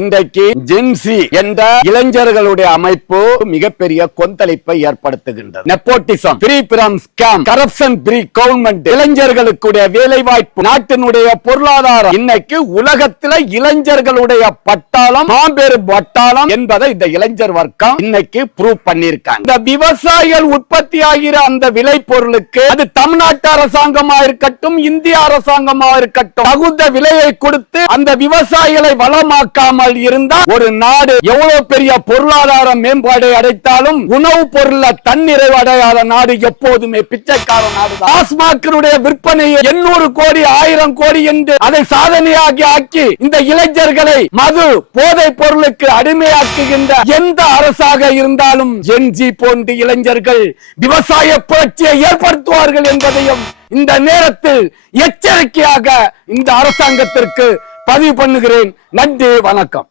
இன்றைக்கு ஜென்சி என்ற இளைஞர்களுடைய அமைப்பு மிகப்பெரிய கொந்தளிப்பை ஏற்படுத்துகின்றது. Nepotism free from scam corruption free government இளைஞர்களுடைய வேலை வாய்ப்பு நாட்டினுடைய பொருளாதாரம். இன்னைக்கு உலகத்துல இளைஞர்களுடைய பட்டாளம் மாபெரும் பட்டாளம் என்பதை இந்த இளைஞர் வர்க்கம் இன்னைக்கு ப்ரூவ் பண்ணிருக்காங்க இந்த விவசாயிகள் உற்பத்தி ஆகிற அந்த விலை பொருளுக்கு அது தமிழ்நாட்டு அரசாங்கமா இருக்கட்டும் இந்திய அரசாங்கமா இருக்கட்டும் தகுந்த விலையை கொடுத்து அந்த விவசாயிகளை வளமாக்காமல் இருந்தால் ஒரு நாடு எவ்வளவு பெரிய பொருளாதார மேம்பாடு அடைத்தாலும் உணவு பொருள்ல தன்னிறைவு அடையாத நாடு எப்போதுமே பிச்சைக்கார நாடு டாஸ்மாகினுடைய விற்பனையை எண்ணூறு கோடி ஆயிரம் கோடி என்று அதை சாதனையாகி ஆக்கி இந்த இளைஞர்களை மது போதை பொருளுக்கு அடிமையாக்குகின்ற எந்த அரசாக இருந்தாலும் என்ஜி போன்ற இளைஞர்கள் விவசாய புரட்சியை ஏற்படுத்துவார்கள் என்பதையும் இந்த நேரத்தில் எச்சரிக்கையாக இந்த அரசாங்கத்திற்கு பதிவு பண்ணுகிறேன். நன்றி வணக்கம்.